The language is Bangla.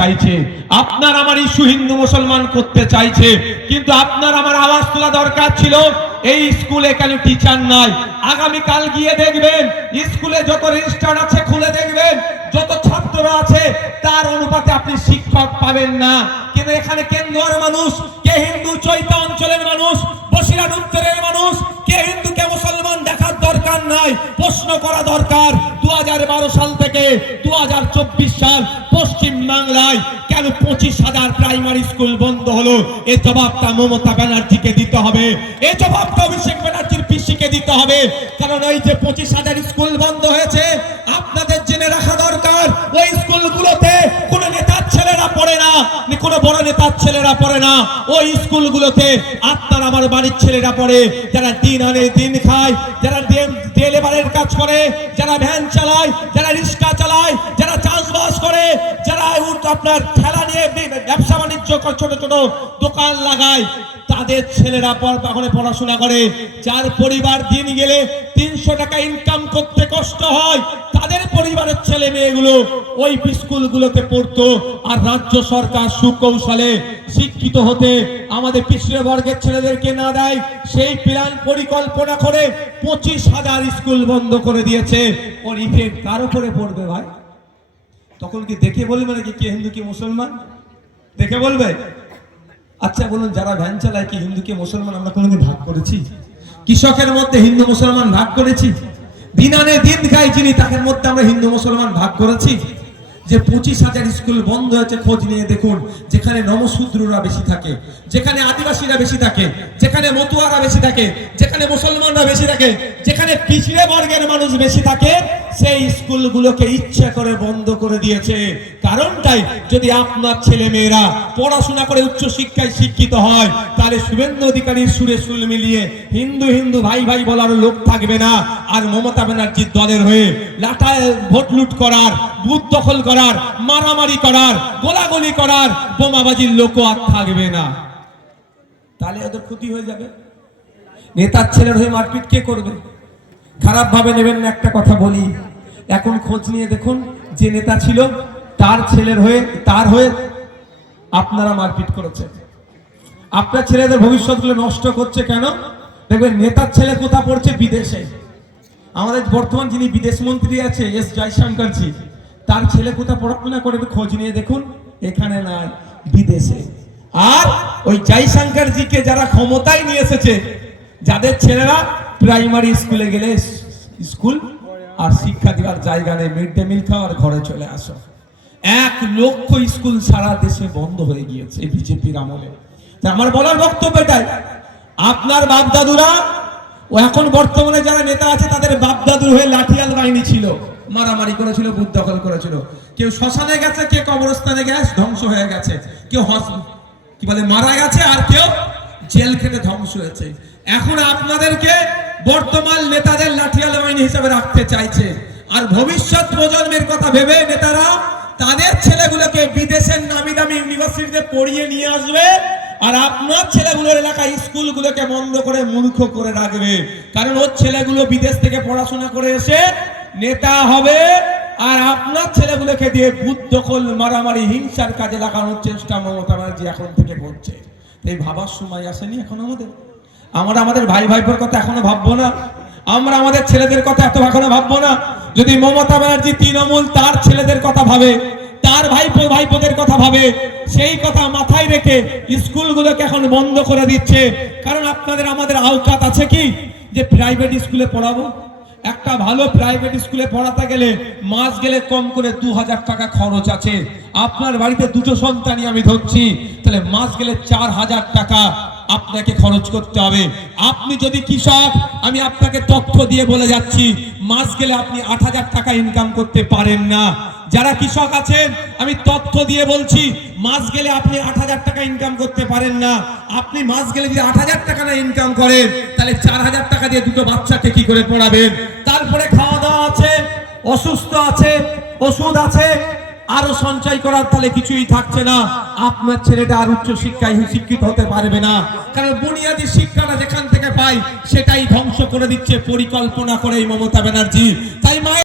চাইছে। আপনার আমার ইস্যু হিন্দু মুসলমান করতে চাইছে, কিন্তু আপনার আমার আওয়াজ তোলা দরকার ছিল। এই স্কুলে কেন টিচার নাই? আগামী কাল গিয়ে দেখবেন, স্কুলে যত রেজিস্টার আছে খুলে দেখবেন, যত ছাত্র আছে, তার অনুপাতে আপনি শিক্ষক পাবেন না। কিন্তু এখানে কেন্দ্রের মানুষ? কে হিন্দু চৈতা অঞ্চলের মানুষ? বসিরহাট উত্তরের মানুষ? কে হিন্দু কে মুসলমান দেখার দরকার নাই? প্রশ্ন করা দরকার। সাল থেকে দু সাল পশ্চিম বাংলায় কেন পঁচিশ হাজার প্রাইমারি স্কুল বন্ধ হলো? এ জবাবটা মমতা ব্যানার্জিকে দিতে হবে। এ জবাবটা অভিষেক ব্যানার্জির পিসিকে দিতে হবে। কারণ এই যে পঁচিশ হাজার স্কুল বন্ধ হয়েছে, আপনাদের জেনে রাখা দরকার, ওই স্কুলগুলোতে কোনো নেতার ছেলেরা পড়ে না নি কোনো বড় নেতার ছেলেরা পড়ে না। ওই স্কুলগুলোতে আপনার আমার বাড়ির ছেলেরা পড়ে। যারা দিন আনে, দিন খায়, যারা ডে লেবারের কাজ করে, যারা ভ্যান চালায়, যারা রিক্সা চালায়, যারা চাষবাস করে, যারা আপনার খেলা নিয়ে ব্যবসা বাণিজ্য ছোট ছোট দোকান লাগায় তাদের ছেলেরা ওখানে পড়াশোনা করে। যার পরিবার দিন গেলে তিনশো টাকা ইনকাম করতে কষ্ট হয়, তাদের পরিবারের ছেলে মেয়েগুলো ওই স্কুলগুলোতে পড়তো আর রাজ্য সরকার সুকৌশলে শিক্ষিত হতে আমাদের পিছিয়ে বর্গের ছেলেদেরকে না দেয়, সেই প্ল্যান পরিকল্পনা করে পঁচিশ হাজার স্কুল বন্ধ করে দিয়েছে। ওর ইফেক্ট কার উপরে পড়বে ভাই? তখন কি দেখে বলবে নাকি কে হিন্দু কি মুসলমান? দেখে বলবে? আচ্ছা বলুন, যারা ভ্যান চালায় কি হিন্দু কে মুসলমান আমরা কোনোদিন ভাগ করেছি? কৃষকের মধ্যে হিন্দু মুসলমান ভাগ করেছি? দিন আনে দিন খাই যিনি, তাদের মধ্যে আমরা হিন্দু মুসলমান ভাগ করেছি? যে পঁচিশ হাজার স্কুল বন্ধ হয়েছে, খোঁজ নিয়ে দেখুন, যেখানে নমশূদ্ররা বেশি থাকে, যেখানে আদিবাসীরা বেশি থাকে, যেখানে মতুয়ারা বেশি থাকে, যেখানে মুসলমানরা বেশি থাকে, যেখানে পিছিয়ে বর্গের মানুষ বেশি থাকে সেই স্কুলগুলোকে ইচ্ছা করে বন্ধ করে দিয়েছে। কারণটাই যদি আপনার ছেলে মেয়েরা পড়াশোনা করে উচ্চ শিক্ষায় শিক্ষিত হয়, তাহলে শুভেন্দু অধিকারীর সুরে সুল মিলিয়ে হিন্দু হিন্দু ভাই ভাই বলার লোক থাকবে না। আর মমতা ব্যানার্জির দলের হয়ে লাটায় ভোট লুট করার, বুথ দখল করার, মারামারি করার, গোলাগুলি করার বোমাবাজির লোকও আর থাকবে না। তাহলে ওদের ক্ষতি হয়ে যাবে। নেতার ছেলের হয়ে মারপিট কে করবে? খারাপ ভাবে নেবেন না, একটা কথা বলি। এখন খোঁজ নিয়ে দেখুন যে নেতা ছিল, তার ছেলের হয়ে, তার হয়ে আপনারা মারপিট করেছে আপনার ছেলেদের ভবিষ্যৎগুলো নষ্ট করছে কেন? দেখবেন নেতার ছেলে কোথা পড়ছে? বিদেশে। আমাদের বর্তমান যিনি বিদেশ মন্ত্রী আছে, এস জয়শঙ্করজি তার ছেলে কোথা পড়াশোনা করে খোঁজ নিয়ে দেখুন, এখানে নাই, বিদেশে। আর ওই জয়শঙ্করজিকে যারা ক্ষমতায় নিয়ে এসেছে, যাদের ছেলেরা প্রাইমারি স্কুলে গেলে, স্কুল আর শিক্ষা দেওয়ার জায়গা নেই, মিড ডে মিল খাওয়ার ঘরে চলে আসো। এক লক্ষ স্কুল সারা দেশে বন্ধ হয়ে গিয়েছে বিজেপির আমলে। আমার বলার বক্তব্য এটাই, আপনার বাপ দাদুরা ও এখন বর্তমানে যারা নেতা আছে, তাদের বাপ দাদুর হয়ে লাঠিয়াল বাহিনী ছিল, মারামারি করেছিল, বুথ দখল করেছিল। কেউ শ্মশানে গেছে কে কবরস্থানে গেছে, ধ্বংস হয়ে গেছে। কেউ হস- কি বলে, মারা গেছে আর কেউ জেল খেটে ধ্বংস হয়েছে। এখন আপনাদেরকে বর্তমান নেতাদের লাঠিয়াল বাহিনী হিসেবে রাখতে চাইছে। আর ভবিষ্যৎ প্রজন্মের কথা ভেবে নেতারা তাদের ছেলেগুলোকে বিদেশের নামি দামি ইউনিভার্সিটিতে পড়িয়ে নিয়ে আসবে আর আপনার ছেলেগুলোর এলাকায় স্কুলগুলোকে বন্ধ করে মূর্খ করে রাখবে। কারণ ওর ছেলেগুলো বিদেশ থেকে পড়াশোনা করে এসে নেতা হবে আর আপনার ছেলেগুলোকে দিয়ে দখল মারামারি, হিংসার কাজে লাগানোর চেষ্টা মমতা ব্যানার্জি এখন থেকে করছে। এই ভাবার সময় আসেনি এখন আমাদের। আমরা আমাদের ভাই ভাইপোর কথা এখনও ভাববো না। আমরা আমাদের ছেলেদের কথা এত এখনও ভাববো না। যদি মমতা ব্যানার্জি তৃণমূল তার ছেলেদের কথা ভাবে, তার ভাইপো ভাইপোদের কথা ভাবে, সেই কথা মাথায় রেখে স্কুলগুলোকে এখন বন্ধ করে দিচ্ছে। কারণ আপনাদের আমাদের আওকাত আছে কি? যে প্রাইভেট স্কুলে পড়াবো। একটা ভালো প্রাইভেট স্কুলে পড়াতে গেলে মাস গেলে কম করে দু হাজার টাকা খরচ আছে। আপনার বাড়িতে দুটো সন্তানই আমি ধরছি। তাহলে মাস গেলে চার হাজার টাকা। আপনাকে খরচ করতে হবে। আপনি যদি কৃষক, আমি আপনাকে তথ্য দিয়ে বলে যাচ্ছি, মাস গেলে আপনি আট হাজার টাকা ইনকাম করতে পারেন না। যারা কৃষক আছেন, আমি তথ্য দিয়ে বলছি, মাস গেলে আপনি আট হাজার টাকা ইনকাম করতে পারেন না। আপনি মাস গেলে যদি আট হাজার টাকা না ইনকাম করেন, তাহলে চার হাজার টাকা দিয়ে দুটো বাচ্চাকে কি করে পড়াবেন? তারপরে খাওয়া দাওয়া আছে, অসুস্থ আছে, ওষুধ আছে আরও সঞ্চয় করার ফলে কিছুই থাকছে না। আপনার ছেলেটা আর উচ্চ শিক্ষায় শিক্ষিত হতে পারবে না। কারণ বুনিয়াদী শিক্ষাটা যেখান থেকে পাই, সেটাই ধ্বংস করে দিচ্ছে পরিকল্পনা করে এই মমতা ব্যানার্জি। তাই মায়ের